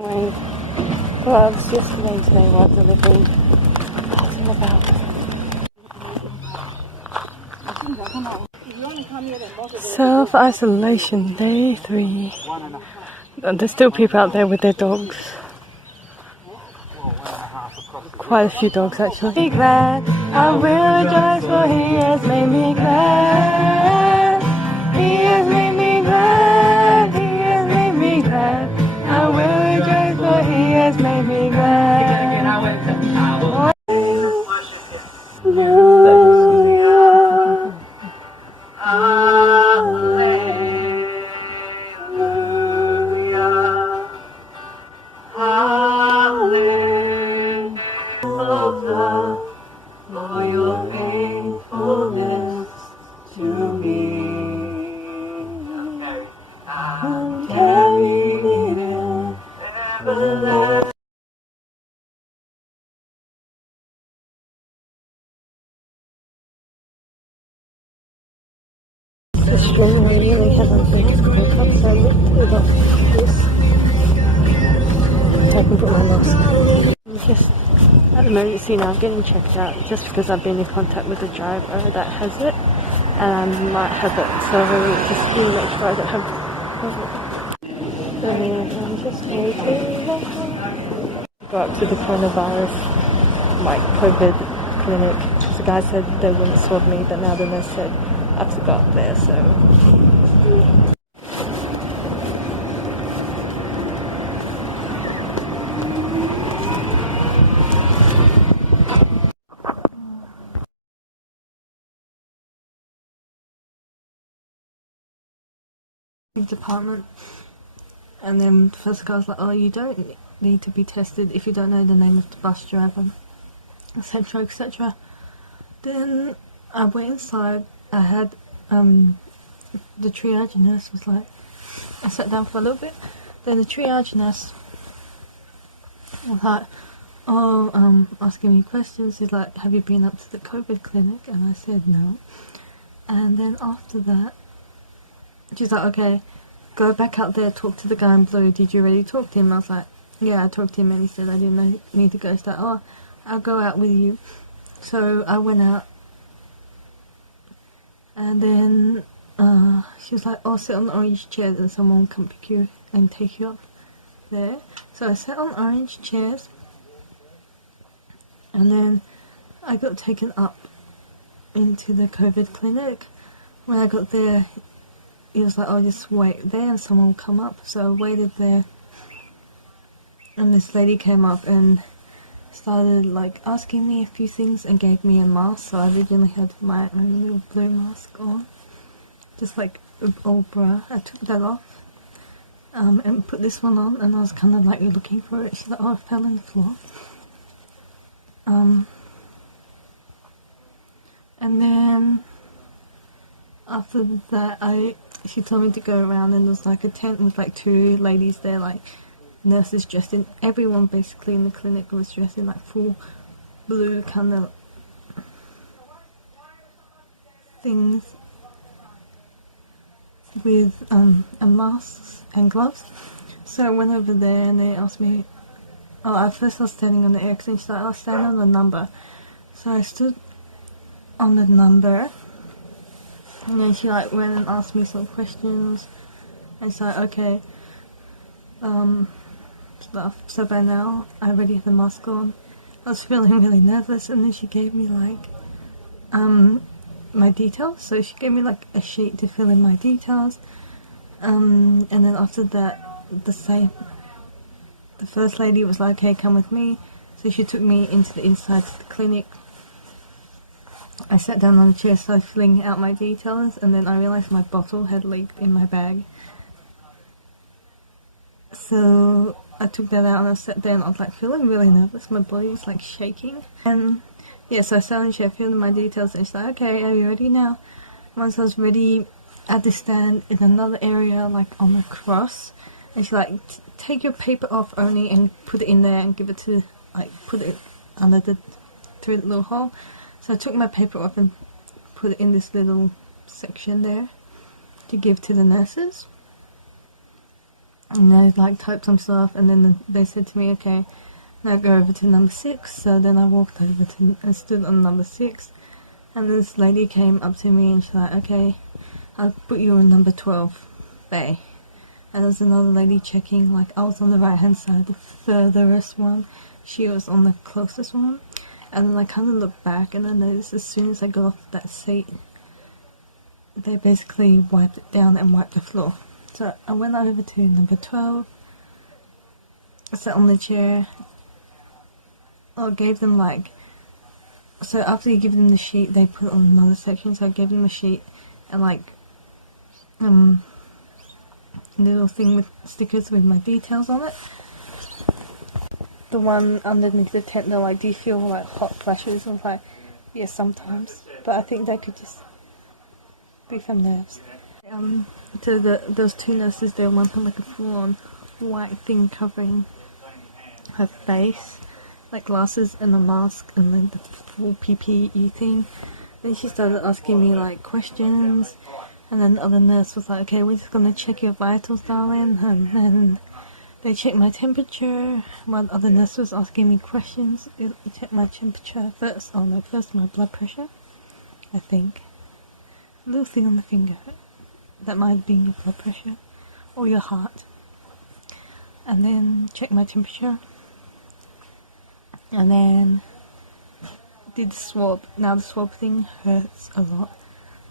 Wearing gloves yesterday and today while delivering. Self-isolation day 3. There's still people out there with their dogs. Quite a few dogs actually. Be glad, I will rejoice, for he has made me glad. He has made me glad. He has made me glad. I will rejoice, for he has made me glad. For your faithfulness to me, I'm carried in everlasting. The string really hasn't been picked up, so I lifted up this so I can put my mask on. I'm just at the emergency now, getting checked out just because I've been in contact with the driver that has it and I might have it, so just to make sure I don't have it. And I'm just waiting. Go up to the coronavirus, like COVID clinic, because the guy said they wouldn't swab me, but now the nurse said I have to go up there, so. Department, and then the first guy was like, oh, you don't need to be tested if you don't know the name of the bus driver, etc, etc. Then I went inside. I had the triage nurse was like, I sat down for a little bit, then the triage nurse was like, oh, asking me questions. He's like, have you been up to the COVID clinic? And I said no. And then after that she's like, okay, go back out there, talk to the guy in blue. Did you already talk to him? I was like, yeah, I talked to him, and he said I didn't need to go. She's like, oh, I'll go out with you. So I went out, and then she was like, oh, sit on the orange chairs and someone will come pick you and take you up there. So I sat on orange chairs, and then I got taken up into the COVID clinic. When I got there, he was like, oh, just wait there and someone will come up. So I waited there, and this lady came up and started like asking me a few things and gave me a mask. So I originally had my own little blue mask on, just like an old bra. I took that off and put this one on, and I was kind of like looking for it. She's like, oh, I fell on the floor. And then after that she told me to go around, and there was like a tent with like 2 ladies there, like nurses dressed in, everyone basically in the clinic was dressed in like full blue kind of things with masks and gloves. So I went over there and they asked me, oh, at first I was standing on the X, and she's like, I'll stand on the number. So I stood on the number. And then she like went and asked me some questions, and she's like, okay, so by now I already had the mask on. I was feeling really nervous, and then she gave me like my details. So she gave me like a sheet to fill in my details, and then after that the first lady was like, okay, come with me. So she took me into the inside of the clinic. I sat down on the chair, started filling out my details, and then I realised my bottle had leaked in my bag. So I took that out and I sat there, and I was like feeling really nervous. My body was like shaking. And yeah, so I sat on the chair, filled in my details, and she's like, okay, are you ready now? Once I was ready, I had to stand in another area, like on the cross. And she's like, take your paper off only and put it in there and give it to, like, put it under through the little hole. So I took my paper off and put it in this little section there to give to the nurses. and I like typed some stuff, and then they said to me, okay, now go over to number 6. So then I walked over to and stood on number 6, and this lady came up to me and she's like, okay, I'll put you on number 12 bay. And there's another lady checking, like I was on the right hand side, the furthest one, she was on the closest one. And then I kind of looked back and I noticed as soon as I got off that seat, they basically wiped it down and wiped the floor. So I went over to number 12, I sat on the chair, I gave them like, so after you give them the sheet, they put it on another section, so I gave them a sheet and like, little thing with stickers with my details on it. The one underneath the tent, they're like, do you feel like hot flashes? I was like, yeah, sometimes, but I think that could just be from nerves. So those two nurses there, one had like a full-on white thing covering her face, like glasses and a mask and like the full PPE thing. Then she started asking me like questions, and then the other nurse was like, okay, we're just gonna check your vitals, darling, and then they checked my temperature. One other nurse was asking me questions. They checked my temperature first. Oh no, first my blood pressure, I think. A little thing on the finger. That might have been your blood pressure. Or your heart. And then checked my temperature. And then did the swab. Now the swab thing hurts a lot.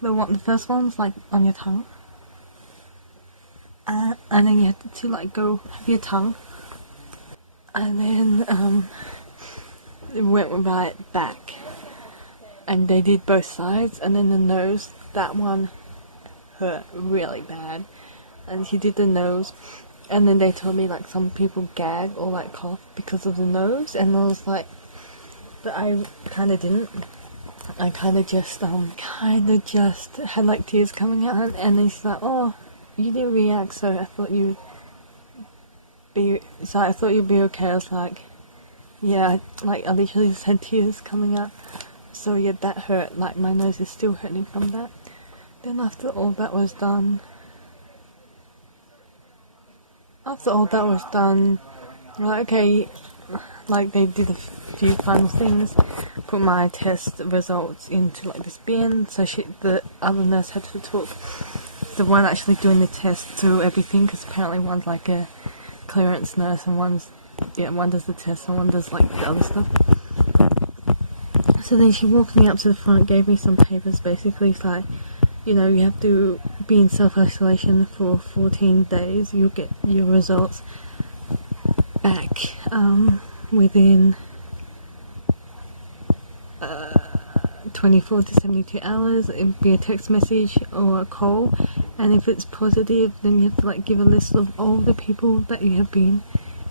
The first one's like on your tongue. And then you have to like go have your tongue, and then it went right back, and they did both sides, and then the nose, that one hurt really bad, and she did the nose, and then they told me like some people gag or like cough because of the nose, and I was like, but I kind of didn't. I kind of just had like tears coming out, and then she's like, oh, you didn't react, so I thought you'd be okay. I was like, yeah, like I literally just had tears coming out. So yeah, that hurt. Like my nose is still hurting from that. Then after all that was done, like okay, like they did a few final things. Put my test results into like this bin. So the other nurse had to talk the one actually doing the test through everything, because apparently one's like a clearance nurse and one does the test and one does like the other stuff. So then she walked me up to the front, gave me some papers, basically it's like, you know, you have to be in self-isolation for 14 days, you'll get your results back within 24 to 72 hours. It would be a text message or a call, and if it's positive, then you have to like give a list of all the people that you have been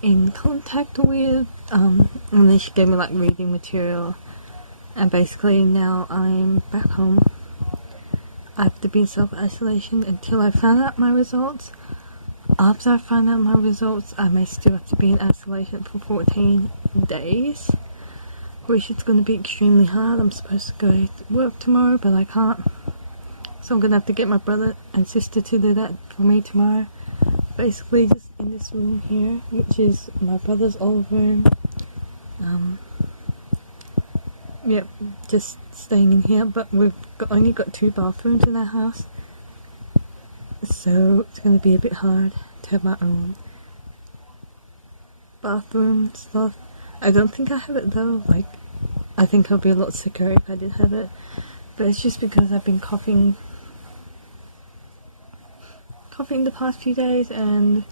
in contact with, and then she gave me like reading material, and basically now I'm back home. I have to be in self-isolation until I find out my results. After I find out my results, I may still have to be in isolation for 14 days, which is going to be extremely hard. I'm supposed to go to work tomorrow, but I can't. So I'm going to have to get my brother and sister to do that for me tomorrow. Basically just in this room here, which is my brother's old room. Yep, just staying in here, but we've only got 2 bathrooms in our house. So it's going to be a bit hard to have my own bathroom stuff. I don't think I have it though, like, I think I'll be a lot sicker if I did have it, but it's just because I've been coughing the past few days, and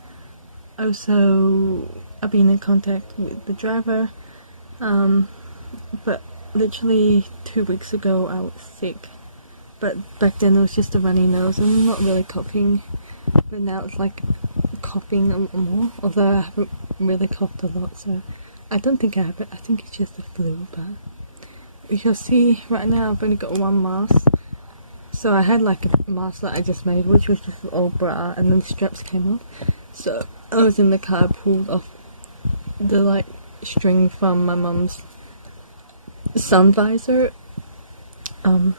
also I've been in contact with the driver, but literally 2 weeks ago I was sick, but back then it was just a runny nose and not really coughing, but now it's like coughing a lot more, although I haven't really coughed a lot, so I don't think I have it. I think it's just the flu, but you can see right now I've only got 1 mask. So I had like a mask that I just made, which was just an old bra, and then the straps came off. So I was in the car, pulled off the like string from my mum's sun visor, and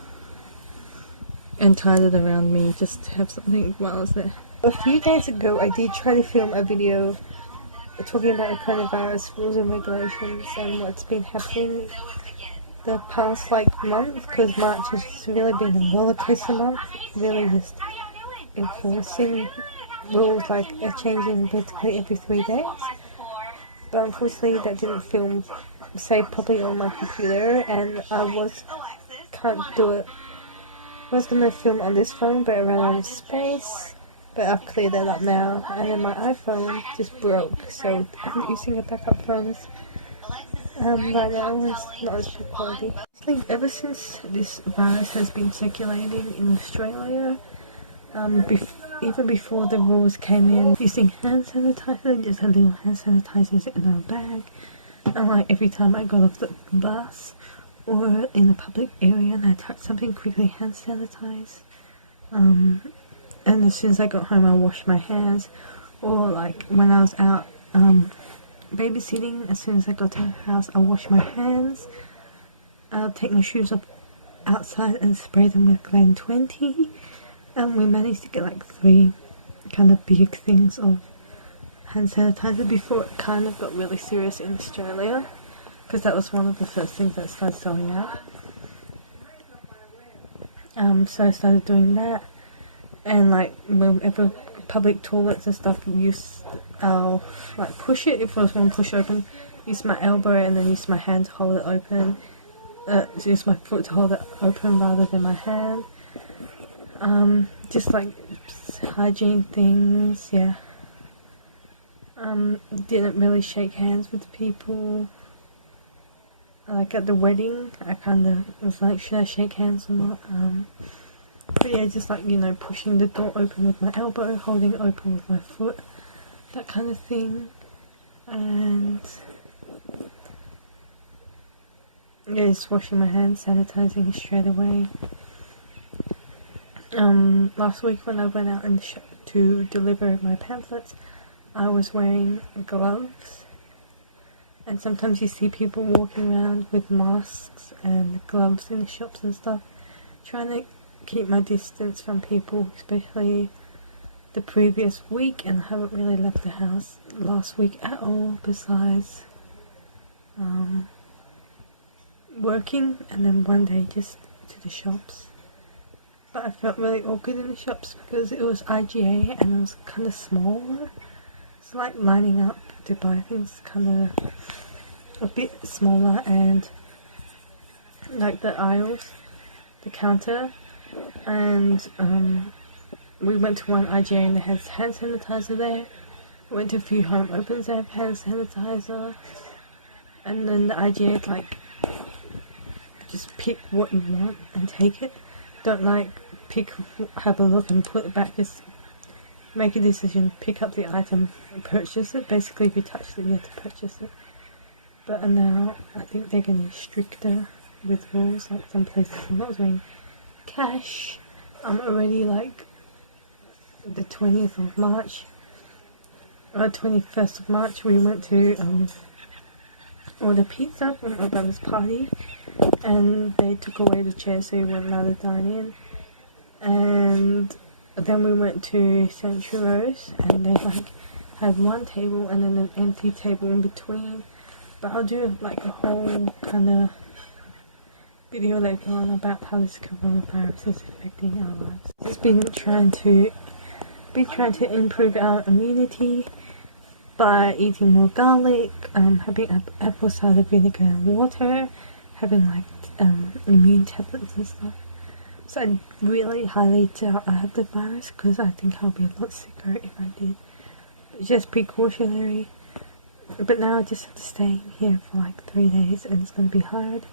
tied it around me just to have something while I was there. A few days ago, I did try to film a video talking about the coronavirus rules and regulations and what's been happening the past month, because March has really been a roller coaster month, really just enforcing rules are changing basically every 3 days. But unfortunately that didn't film save properly on my computer, and can't do it. I was gonna film on this phone, but it ran out of space. But I've cleared that up now, and then my iPhone just broke, so I'm using a backup phone right now. It's not as good quality. Ever since this virus has been circulating in Australia, even before the rules came in, using hand sanitizer, just had little hand sanitizers in our bag, and every time I got off the bus or in a public area and I touched something, quickly hand sanitize. And as soon as I got home, I washed my hands. Or when I was out babysitting, as soon as I got to the house, I washed my hands. I'll take my shoes off outside and spray them with Glen 20. And we managed to get 3 kind of big things of hand sanitizer before it kind of got really serious in Australia, because that was one of the first things that started selling out. So I started doing that, and whenever public toilets and stuff, I'll push it. If I was going to push open, use my elbow and then use my hand to hold it open. Use my foot to hold it open rather than my hand. Just hygiene things, yeah. Didn't really shake hands with people. At the wedding, I kind of was should I shake hands or not? But yeah, just pushing the door open with my elbow, holding it open with my foot, that kind of thing. And yeah, just washing my hands, sanitizing it straight away. Last week when I went out in the shop to deliver my pamphlets, I was wearing gloves. And sometimes you see people walking around with masks and gloves in the shops and stuff, trying to keep my distance from people, especially the previous week, and I haven't really left the house last week at all, besides working, and then one day just to the shops. But I felt really awkward in the shops because it was IGA and it was kind of smaller. It's lining up to buy things kind of a bit smaller, and the aisles, the counter, and we went to one IGA and they had hand sanitizer there. We went to a few home opens that have hand sanitizer, and then the IGA just pick what you want and take it. Don't have a look and put it back. Just make a decision, pick up the item and purchase it. Basically, if you touched it, you have to purchase it. But now I think they're getting stricter with rules. Some places I'm not doing cash. I'm already the 20th of March, or 21st of March, we went to order pizza from my brother's party, and they took away the chair, so we weren't allowed to dine in. And then we went to St. Rose, and they had one table and then an empty table in between. But I'll do a whole kind of video later on about how this coronavirus is affecting our lives. It's been trying to improve our immunity by eating more garlic, having apple cider vinegar and water, having immune tablets and stuff. So I really highly doubt I have the virus, because I think I'll be a lot sicker if I did. It's just precautionary. But now I just have to stay here for 3 days, and it's going to be hard.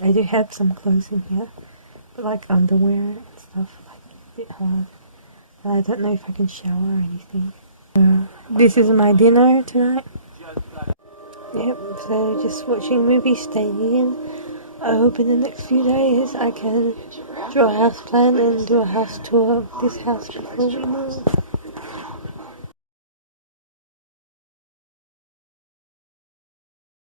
I do have some clothes in here, but underwear and stuff, a bit hard. And I don't know if I can shower or anything. This is my dinner tonight. Yep, so just watching movies, staying in. I hope in the next few days I can draw a house plan and do a house tour of this house before we move.